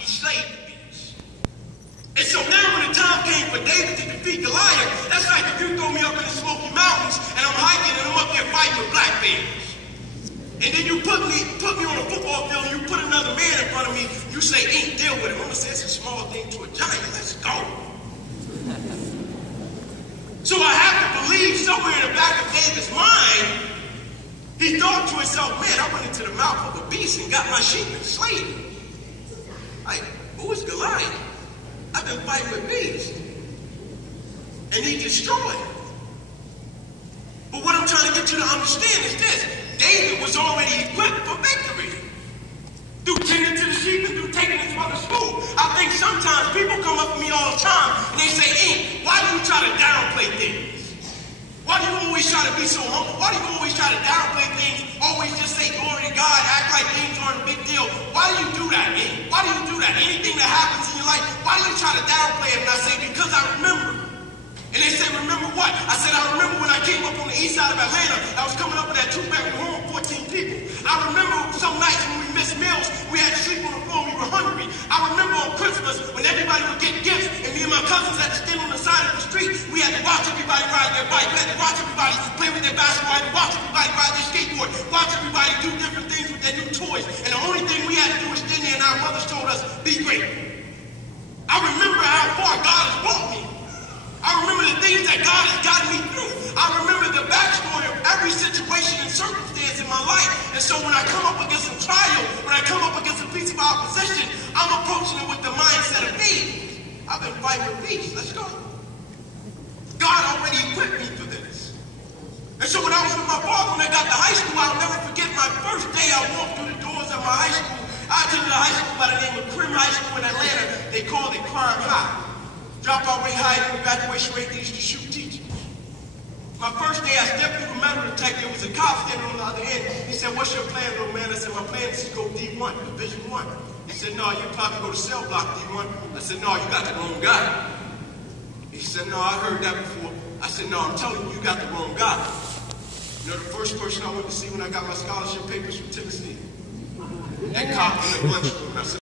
He slayed the beast. And so now when the time came for David to defeat Goliath, that's like if you throw me up in the Smoky Mountains and I'm hiking and I'm up there fighting with black bears. And then you put me on a football field and you put another man in front of me, you say, ain't deal with him. I'm going to say it's a small thing to a giant. Let's go. So I have to believe somewhere in the back of David's mind, he thought to himself, man, I went into the mouth of a beast and got my sheep and slayed him. Like, who is Goliath? I've been fighting with beasts. And he destroyed him. But what I'm trying to get you to understand is this. David was already equipped for victory. Through tending to the sheep and through taking his mother's food. I think sometimes people come up to me all the time and they say, Ink, why do you try to downplay things? Why do you always try to be so humble? Why do you always try to downplay things? Always just say glory to God, act like things aren't a big deal. Why do you do that, Ink? Why do you do that? Anything that happens in your life, why do you try to downplay it? And I say, because I remember. And they say, remember what? I said, I remember when I came up on the east side of Atlanta, I was coming up in that two-bedroom home, 14 people. I remember some nights when we missed meals, we had to sleep on the floor, we were hungry. I remember on Christmas when everybody would get gifts, and me and my cousins had to stand on the side of the street. We had to watch everybody ride their bike. We had to watch everybody play with their basketball. We had to watch everybody ride their skateboard. Watch everybody do different things with their new toys. And the only thing we had to do was stand there, and our mothers told us, be great. I remember how far God has brought me. I remember the things that God has gotten me through. I remember the backstory of every situation and circumstance in my life. And so when I come up against a trial, when I come up against a piece of opposition, I'm approaching it with the mindset of peace. I've been fighting with peace. Let's go. God already equipped me for this. And so when I was with my father, when I got to high school, I'll never forget my first day I walked through the doors of my high school. I attended a high school by the name of Crim High School in Atlanta. They called it Crime High. Dropout rate higher than the graduation rate. They used to shoot teachers. My first day, I stepped through the metal detector. There was a cop standing on the other end. He said, what's your plan, little man? I said, my plan is to go D1, Division 1. He said, no, you probably go to cell block D1. I said, no, you got the wrong guy. He said, no, I heard that before. I said, no, I'm telling you, you got the wrong guy. You know the first person I went to see when I got my scholarship papers from Tennessee? That cop in the lunchroom. I said,